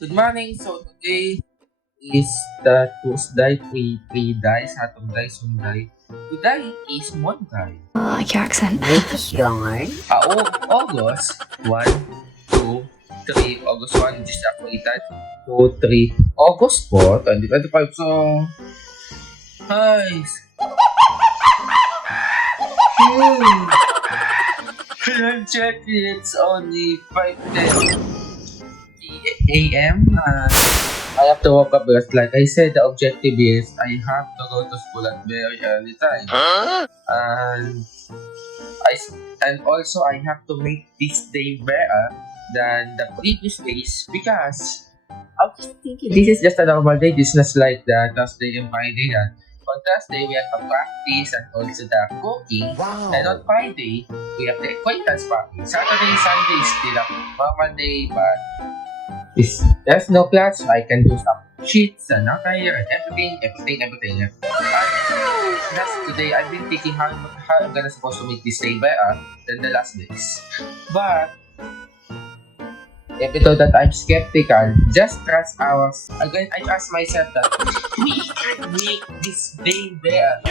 Good morning. So today is the Tuesday, pre-day, Saturday, Sunday. Today is Monday. I like your accent. August 1, 2, 3. August 1, just acquainted. 2, 3. August 4, 2025. So, guys. Check it. It's only 5:10 a.m. I have to wake up because, like I said, the objective is I have to go to school at very early time. And and also I have to make this day better than the previous days because I was thinking this is just a normal day. This is not like the Thursday and Friday. And on Thursday we have the practice and also the cooking. Wow. And on Friday we have the acquaintance party. Saturday, Sunday is still a normal day, but there's no class. I can do some sheets and attire and everything. And that's today I've been thinking how I'm gonna supposed to make this day better than the last days. But even though that I'm skeptical, just trust ours. Again, I trust myself that we can make this day better.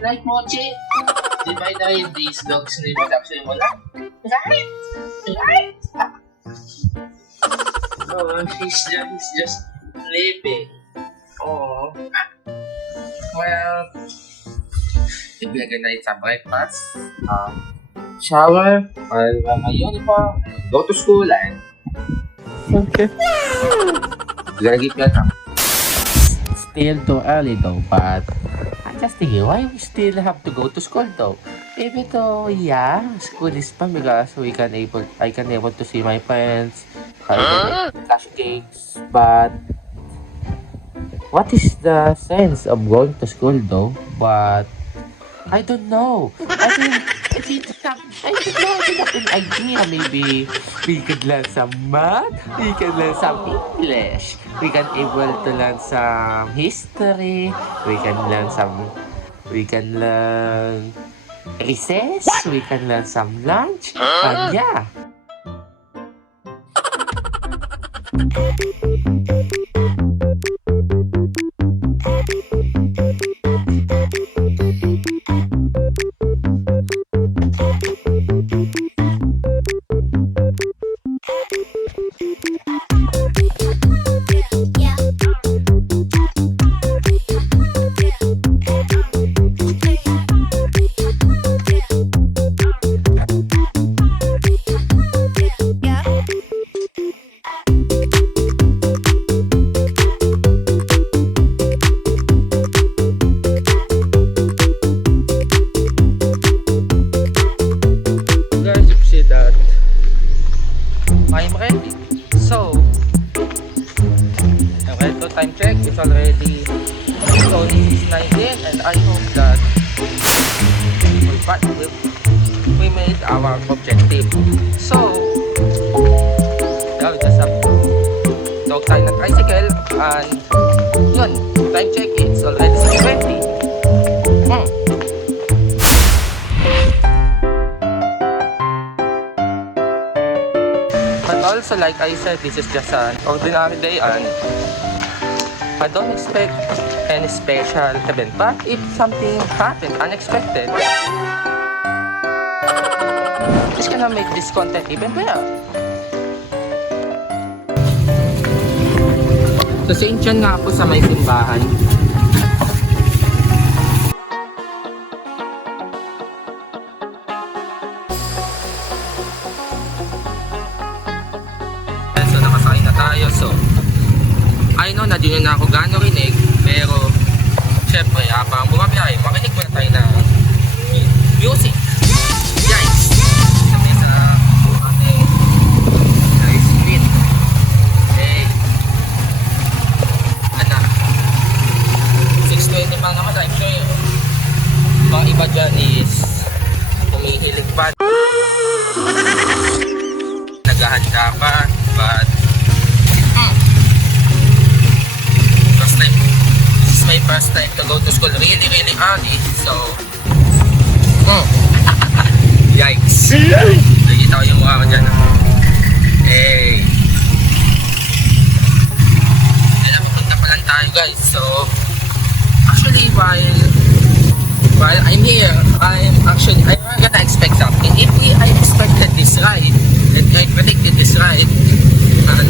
Like Mochi. By the way, these dogs name is actually Mola. Right? Oh, he's just sleeping. Oh. Well, maybe I can eat some breakfast, shower, and wear my uniform, and go to school, and okay. Gonna give you a time. Still too early though, but I'm just thinking, why we still have to go to school though? Even though, yeah, school is fun because I can able to see my friends, cash games, but what is the sense of going to school though? But I don't know. I didn't have an idea. Maybe we could learn some math. We can learn some English. We can able to learn some history. We can learn recess. We can learn some lunch. And yeah. That I'm ready. So, okay, to time check. It's only 6:19 and I hope that we made our objective. So, now we just have to talk tayo ng tricycle and yun, time check. It's already 6:20. Also, like I said, this is just an ordinary day and I don't expect any special event. But if something happened unexpected, it's gonna make this content even better. So, St. John nga po sa may simbahan. Tayo. So, I know na di nyo na ako gano'ng rinig, pero syempre, habang bumabiyahe, makinig muna tayo ng music. Guys, sabi sa ating nice speed. Okay. Ano? 6:20 pa naman, I'm sure yun. Mga iba dyan is humihilig pa. Naghahanda pa, but my first time to go to school really early, so yikes. Nakikita ko yung mukha ko dyan. Hey, guys, so actually while I'm here, I'm gonna expect something. If I expected this ride, and I predicted this ride, and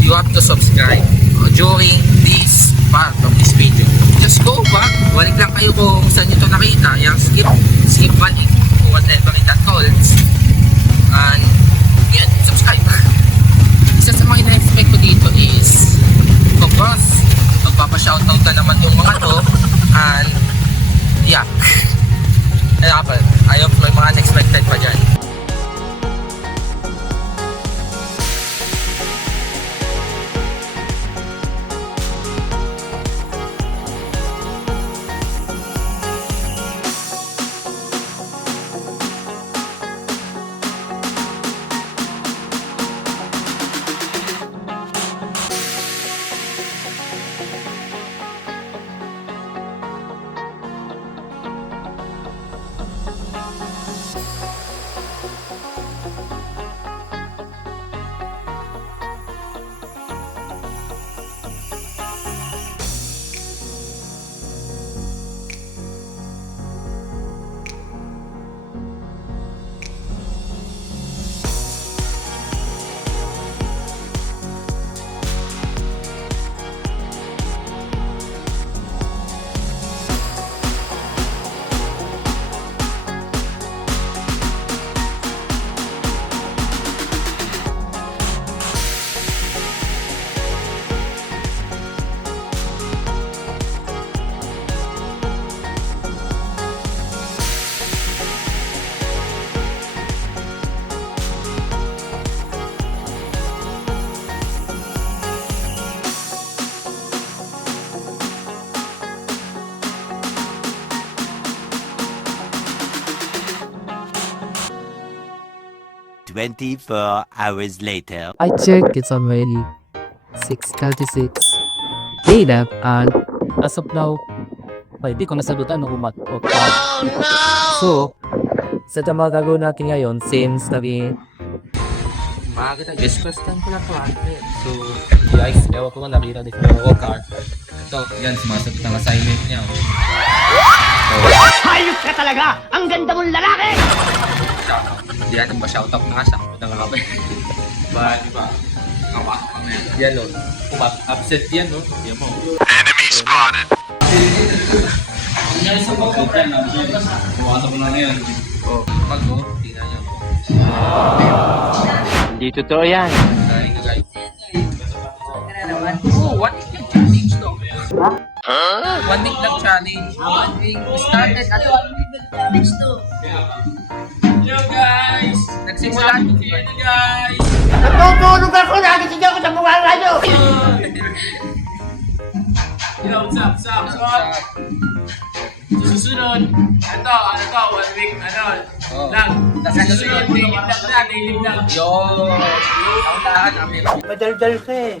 you have to subscribe during this part of this video. Just go back, balik lang kayo kung saan nyo ito nakita, yung skip balik, whatever it calls, and yun, subscribe. Isa sa mga ina-expect ko dito is, of course, magpapa-shoutout na naman yung mga to, and yeah, ayaw ko yung mga unexpected pa dyan. "24 hours later." I checked it's already 6:36 a.m. and as of now, pwede ko nasagutan ng umat-ut. So, sa mga gagawin natin ngayon, since Bakit discuss ko lang po So, guys, ewan ko nga nakita din ko car. ito, yan, sumasagot ng assignment niya. Hayop ka talaga! Ang ganda mong lalaki! Shoutout. Hindi natin ba shoutout na siya? Nangakapay. Ba, di ba? Kapak pa na yan. Yan o. Upset yan o. Yan mo. Enemy spotted. Yan sa pagkakas na. Buwasa mo na yan. O, pag o. Tingnan niyo. Hindi totoo yan. Galing na guys. Oh, 1 week lang challenge to. Ha? 1 week lang challenge. 1 week. We started at 1 week lang challenge to. Hello guys! Nagsimula ito guys! Natutulog ako! Nagising ako sa mukha nga nyo! Yo, what's up? Susunod, ito, 1 week, lang. Tapos susunod, daily lang. Yo! Ang lahat namin. Madaldal ka eh.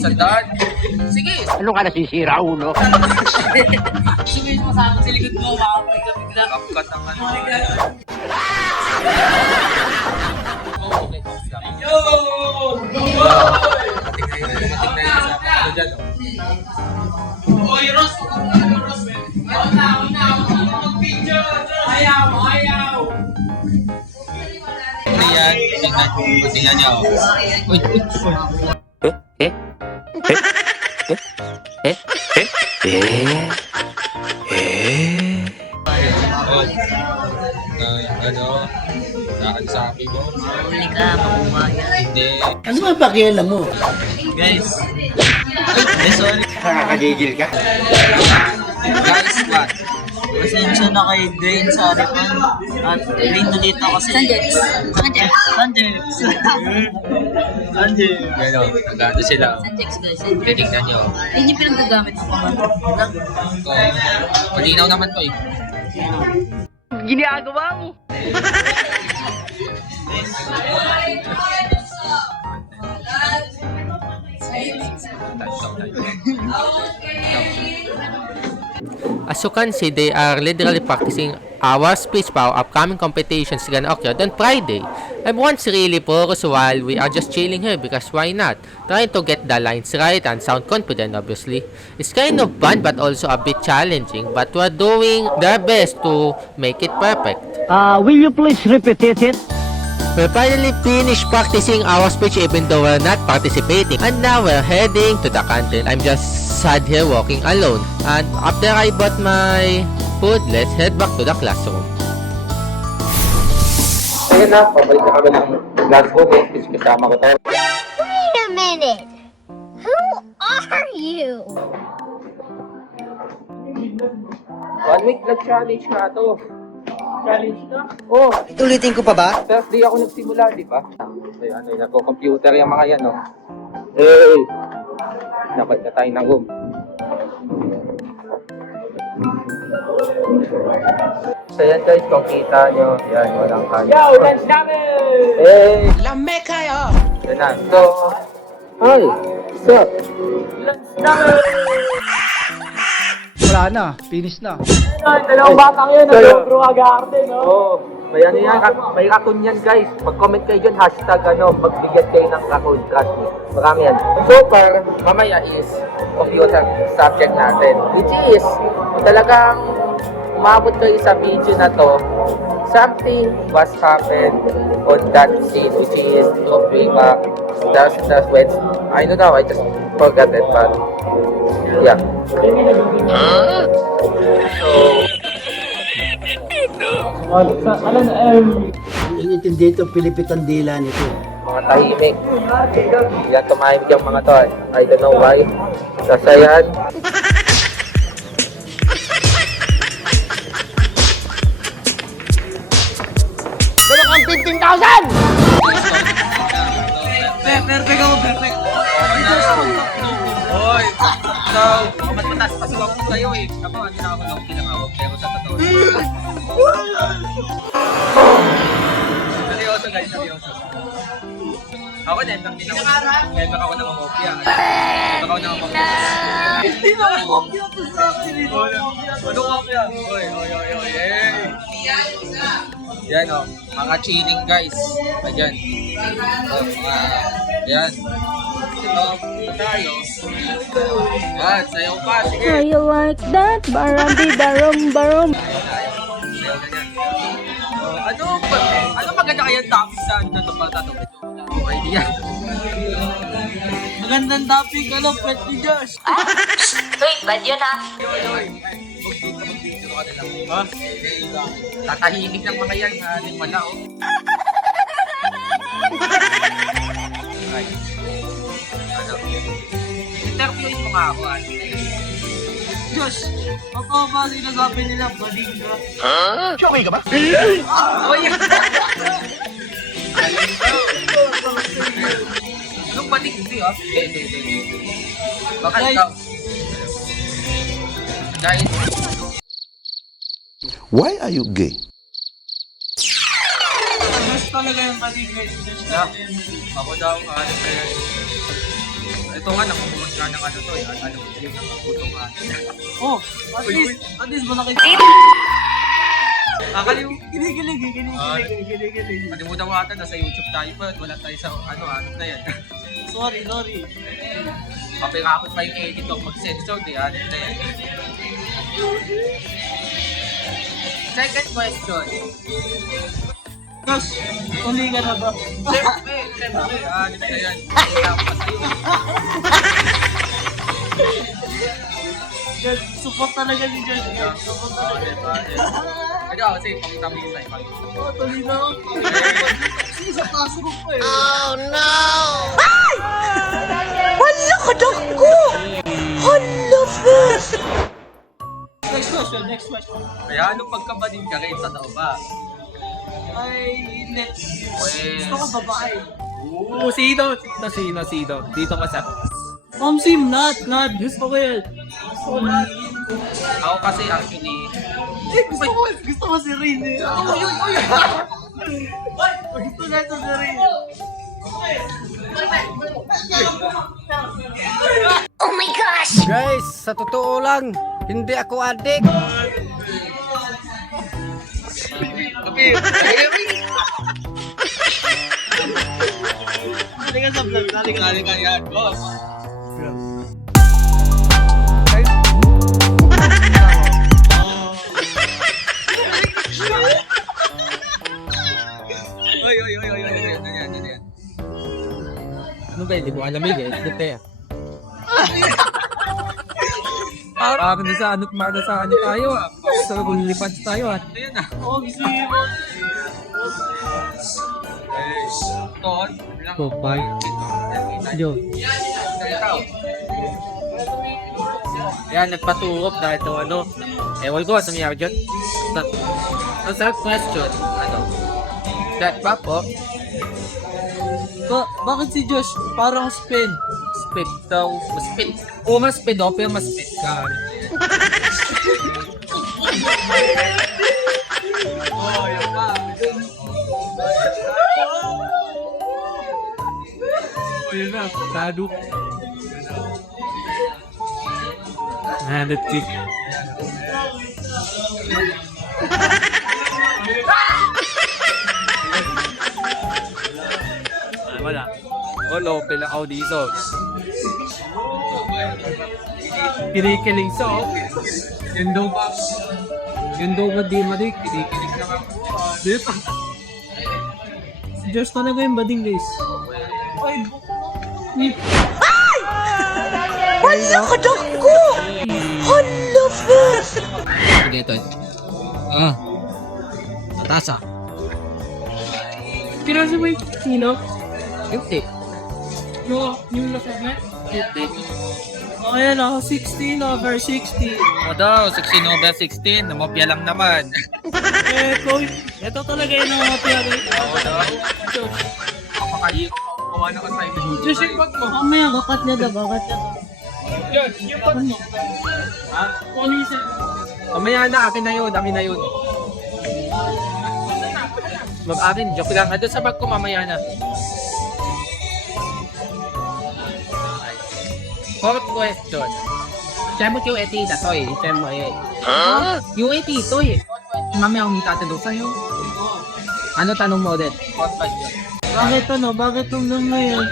Sa dad. Sige! Ano ka nasisira, ulo? Sumihin mo sa akin sa likod mo, makapay ka bigla. Kapkat ang ano. Yo! Oy, Ross! Ross, man. Ayaw na. Mag-video! Ayaw! Ayan, tingnan niyo. Uy, ano? Saan sabi mo? Huli ka, makumaya. Hindi. Ano ba pakialam mo? Guys! Sorry. Nakakagigil ka? Guys, what? Pasensya na kay Dwayne sa harapan. At Dwayne ulit ako kasi. Sanjex. Gano'n, nagano sila. Sanjex guys. Titignan nyo. Yun yung pinagagamit ko pa. Malinaw naman to eh. Ginagawa mo! as you can see, they are literally practicing our speech for our upcoming competitions gonna occur on Friday. Everyone's really focused while we are just chilling here because why not? Trying to get the lines right and sound confident obviously. It's kind of fun but also a bit challenging, but we're doing the best to make it perfect. Will you please repeat it? We finally finished practicing our speech even though we're not participating. And now we're heading to the canteen. I'm just sad here walking alone. And after I bought my food, let's head back to the classroom. Ayun na, pabalik na kami ng classroom eh. Kasi kasama ko tayo. Wait a minute. Who are you? 1 week lang challenge nga to. Challenge na? Oo. Tulitin ko pa ba? Thursday ako nagsimula, di ba? Ayun, nagko-computer yung mga yan, no? Hey! Dapat na tayo ng room. So yan guys, kung kita nyo, yan, walang kanin. Yo, lunch namin! Hey! Lame kayo! Yan na. So, hi! What's up? Lunch namin! Wala na, finish na. Dalawang batang yun, nag-bro agarte, no? Oo. May ano yan, may raccoon yan guys. Mag-comment kayo dyan, hashtag magbigyan kayo ng raccoon. Trust me. Marami yan. So far, mamaya is computer subject natin. Which is, kung talagang umabot kayo sa video na to, something was happened on that scene, which is way back. That's when, I don't know, I just forgot it, but yeah. Inintindi ito, Pilipit ang dila nito. Mga tahimik. Yan, tumahimik yung mga to. I don't know why. Kasi yan. Meron kang 15,000! Perfect ako, perfect. Hoy! So, mas mataas pa siguro ako sa'yo eh. Ako, hindi na ako kinakawag. Pero sa totoo. Seryoso guys, seryoso. Ako din, din ako. Never ako namamopia. Never ako namamopia. Hindi na ako to sa akin. Ano mopia? Hoy, hoy, hoy, hoy. Hey! Yan o, mga chilling guys. Ayan. Oh, mga, yan. Ito, tayo. Yan, sayaw pa, sige. How you like that? Barambi darom barom. Sayaw na yan. Ano maganda kaya topic sa ano na ito ba? Oh, idea. Magandang topic, pwede ni Josh. Wait, bad yun ah. Mag-video ka na lang. Ha? Tatahimik ng mga yan, ha? Hindi pala, oh. Ay. Ano? Interviewin mo nga ako, ano? Josh, ako ba sinasabi nila, bading ka? Joking ka ba? Oh, yeah! Anong batik? Hindi, ah. Hindi. Baka ikaw. Guys, Why are you gay? Josh talaga yung bading ka. Josh talaga yung bading. ako daw, ano pa yan? Ito nga, nakukuha ka ng ano to, eh. Ano, yung nakaputong nga. Oh, at least mo nakita. Kinikilig. Kalimutan ko ata, nasa YouTube tayo pa, wala tayo sa, ano na yan. Sorry. Papirakot pa yung editor mag-censor, di ano na yan. Second question. Josh, uli ka na ba? Siyempre, ano na yan. Kaya ako pa sa'yo. Support talaga ni Josh. Support talaga. Ano, kasi pakita mo yung sa'yo. Oh, tuloy na ako. Kasi sa classroom pa eh. Oh no! Ay! Hala ka ko! Hala po! Next question. Kaya anong pagkabading ka kahit sa tao ba? Ay, hindi. Pues, Gusto ko babae. Sino? Dito ka sa... Mom Sim, not. Gusto ko yan. ako kasi actually, Gusto ko si Rain eh. Gusto na ito si Rain. Oh my gosh! Guys, sa totoo lang, hindi ako adik. Appear! Dali ka sa vlog, dali ka. Dali ka yan, boss. Oy. Yan. Ano ba, hindi ko alam yun eh. Dito yan. Parang sa ano tayo ah. Sa lilipat tayo ah. Ayan na. Oh, zero. Ton. So, bye. Yo. Yan, nagpatuhop dahil ito ano. Ewan ko, sa nangyari dyan. Ang sarap question. Ano? That pop up. Bakit si Josh parang spin? Spit daw. Maspit. Oo, maspit daw, pero maspit ka. Oh, yan pa. Yun na, tado. Nahanap-tik. Wala. Wala, pila ako dito. Kinikilig sa Yun daw ba? Yun daw ba di madik? Kinikilig na ba? Di pa. Si Josh talaga yung bading guys. Wala ka ko! Hala po! Sige, ito. Natasa. Pinasa mo yung sino? 50. Yung lasagna? 50. Oh, ayan ako, 16 over 60. O daw, 16 over 16. Namopya lang naman. Ito talaga yung namapya rin. Oo daw. Kapakayin. Kuha na assignment. Josh, yung bag mo. Mamaya, bakat niya daw, bakat niya. Josh, yung bag mo. Ha? Kung ano yung Mamaya na, akin na yun. Mag-akin, joke lang. Ando sa bag ko mamaya na. Fourth question. Siya mo yung eti na to eh. Siya mo eh. Yung eti ito eh. Mamaya akong tatanong sa'yo. Ano tanong mo ulit? Fourth question. Bakit ano? Bakit tumdum na yun?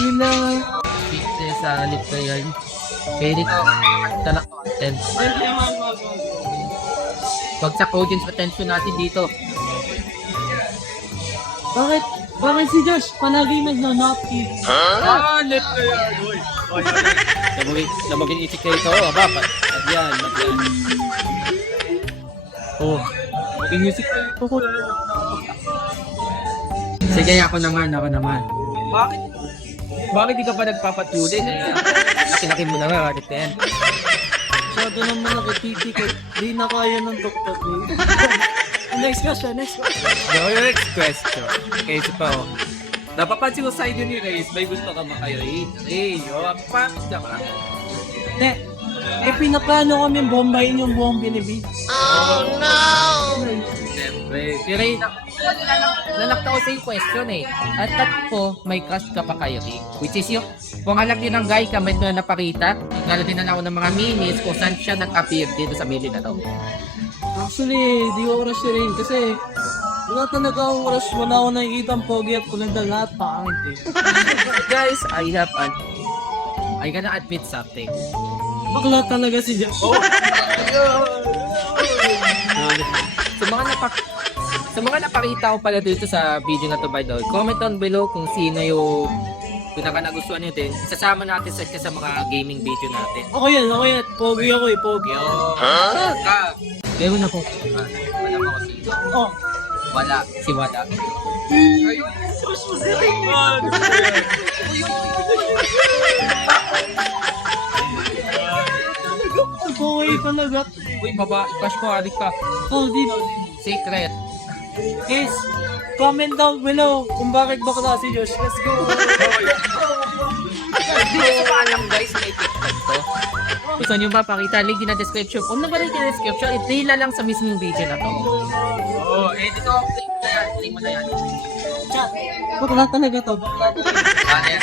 Kailangan. Pizza sa lip ko yan. Pwede ko. Talak ko. Bagsak audience attention natin dito. Bakit si Josh palagi nagna-napkin? Left na yan. Uy. Lamagin isip kayo ito. Aba, yan. Oh. Maging music kayo. Sige, ako naman. Bakit di ka pa nagpapatulin? Laki-laki mo na nga, Riten. Masyado naman nakititikot. Di na kaya ng doktor ni. Next question. Yung next question. Okay, so pa ako. Napapansin ko sa inyo ni Reyes, may gusto ka makairate. Pak, diba? Pinaplano kami bombayin yung buong Binibid. Siyempre. Si Reyes, nalakta ko sa yung question eh. At po, may crush ka pa kay Ray. Which is yung, kung alam niyo ng guy, comment na napakita, lalo din na ako ng mga minis kung saan siya nag-appear dito sa mili na to. Actually, di ko oras rin kasi wala talaga akong oras. Wala ako nakikita ang pogi at maganda lahat pangit eh. Guys, I gonna admit something. Bakla talaga si Josh. Sa mga napakita ko pala dito sa video na to by the way, comment down below kung sino yung pinaka nagustuhan nyo din. Sasama natin sa mga gaming video natin. Ako yan. Pogi ako eh, pogi. Pero na po. Wala pa kasi. Oh, Wala. Si Wala. pogi talaga. Uy, baba. Bash ko, adik ka. Oh, di. Secret. Guys, comment down below kung bakit bakla si Josh. Let's go. Hindi ko pa alam guys, may TikTok to. Gusto nyo ba pakita? Link din na description. Kung naman din na description, i-play lang sa mismong video na to. Oo, dito. Link mo na yan. Chat. Bakla talaga to. Ano yan?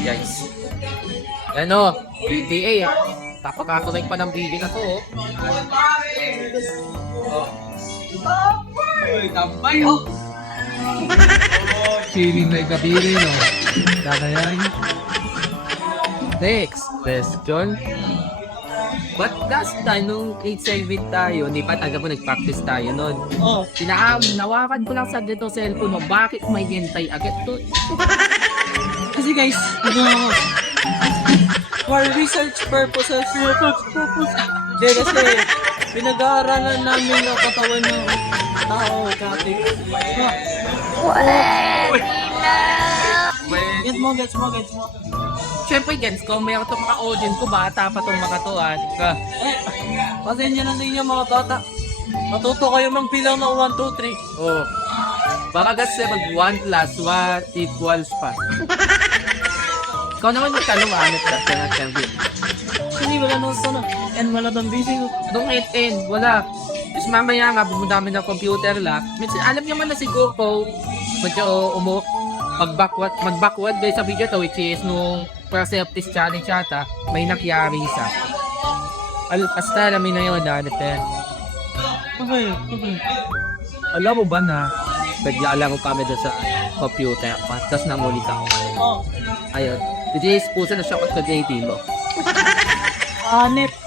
Guys. Ano? PTA. Tapakakulay pa ng bibi na to, oh. Uy, tambay, oh. Feeling na ikabili, no? Dadayan. Next question. But last time, nung 8-7 tayo, di pa taga po nag-practice tayo nun. Oh, Nawakan ko lang sa dito cellphone mo, bakit may hintay agad to? kasi guys, ako. For research purposes. Hindi kasi, pinag-aaralan namin ang katawan ng tao, kati. Get mo. Siyempre, gets ko, may itong mga audience ko, bata pa itong mga to, Pasensya na ninyo mga bata. Matuto kayo mang bilang ng 1, 2, 3. Oh. Baka kasi mag 1 plus 1 equals pa. Ikaw naman magtanong, ano ka na Kelvin? Hindi, wala nang sana. And wala nang busy. Nung 8N, wala. Tapos mamaya nga, pumunta kami ng computer lab. Minsan, alam niyo man na si Goku, medyo mag-backward sa video to, which is nung Perceptis Challenge yata, may nakyari sa. Basta alamin na yun, Danete. Okay. Alam mo ba na, nag-aalam ko kami doon sa computer, tapos namulit ako. Oh, Ayun. Which is, puso na siya ko JD mo. anip.